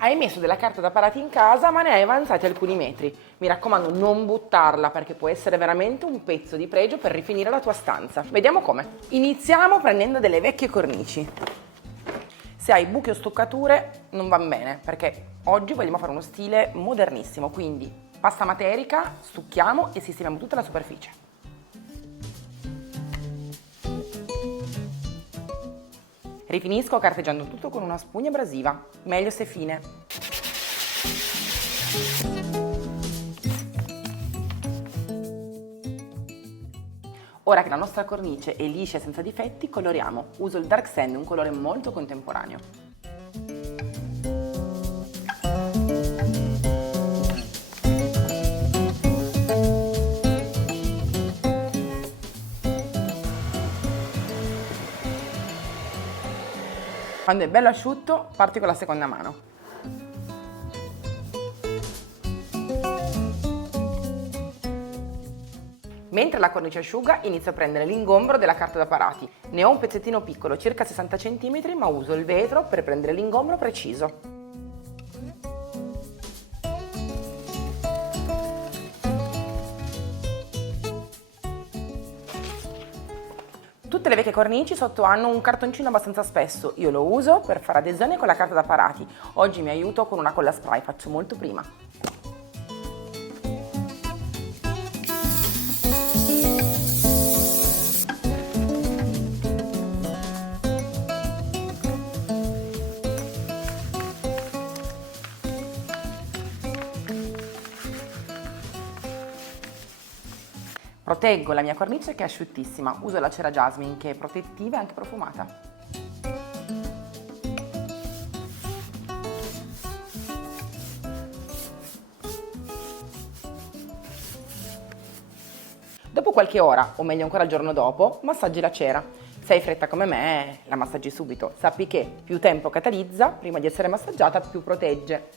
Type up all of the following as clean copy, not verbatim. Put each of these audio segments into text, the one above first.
Hai messo della carta da parati in casa ma ne hai avanzati alcuni metri. Mi raccomando, non buttarla perché può essere veramente un pezzo di pregio per rifinire la tua stanza. Vediamo come. Iniziamo prendendo delle vecchie cornici. Se hai buchi o stuccature non va bene perché oggi vogliamo fare uno stile modernissimo, quindi pasta materica, stucchiamo e sistemiamo tutta la superficie. Rifinisco carteggiando tutto con una spugna abrasiva, meglio se fine. Ora che la nostra cornice è liscia e senza difetti, coloriamo. Uso il Dark Sand, un colore molto contemporaneo. Quando è bello asciutto, parti con la seconda mano. Mentre la cornice asciuga, inizio a prendere l'ingombro della carta da parati. Ne ho un pezzettino piccolo, circa 60 cm, ma uso il vetro per prendere l'ingombro preciso. Tutte le vecchie cornici sotto hanno un cartoncino abbastanza spesso, io lo uso per fare adesione con la carta da parati. Oggi mi aiuto con una colla spray, faccio molto prima. Proteggo la mia cornice che è asciuttissima, uso la cera Jasmine che è protettiva e anche profumata. Dopo qualche ora, o meglio ancora il giorno dopo, massaggi la cera. Se hai fretta come me, la massaggi subito. Sappi che più tempo catalizza, prima di essere massaggiata, più protegge.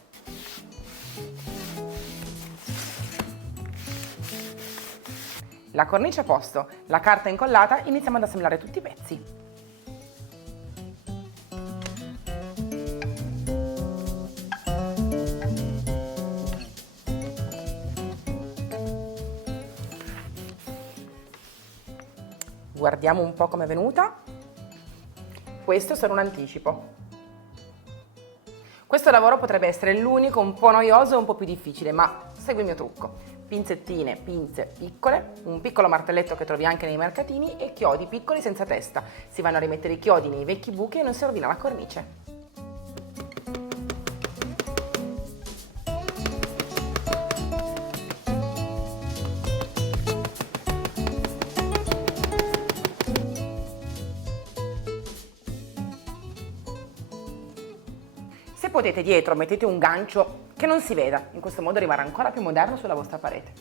La cornice a posto, la carta incollata, iniziamo ad assemblare tutti i pezzi. Guardiamo un po' come è venuta. Questo è solo un anticipo. Questo lavoro potrebbe essere l'unico un po' noioso e un po' più difficile, ma segui il mio trucco. Pinzettine, pinze piccole, un piccolo martelletto che trovi anche nei mercatini e chiodi piccoli senza testa. Si vanno a rimettere i chiodi nei vecchi buchi e non si rovina la cornice. Se potete dietro mettete un gancio che non si veda, in questo modo rimarrà ancora più moderno sulla vostra parete.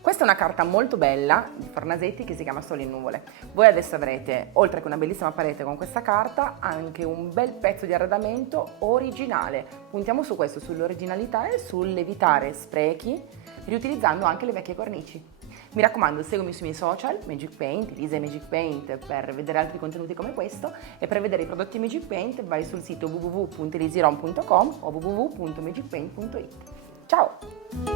Questa è una carta molto bella di Fornasetti che si chiama Sole in nuvole. Voi adesso avrete, oltre che una bellissima parete con questa carta, anche un bel pezzo di arredamento originale. Puntiamo su questo, sull'originalità e sull'evitare sprechi, riutilizzando anche le vecchie cornici. Mi raccomando, seguimi sui miei social, Magic Paint, Elisa e Magic Paint, per vedere altri contenuti come questo, e per vedere i prodotti Magic Paint vai sul sito www.elisiron.com o www.magicpaint.it. Ciao!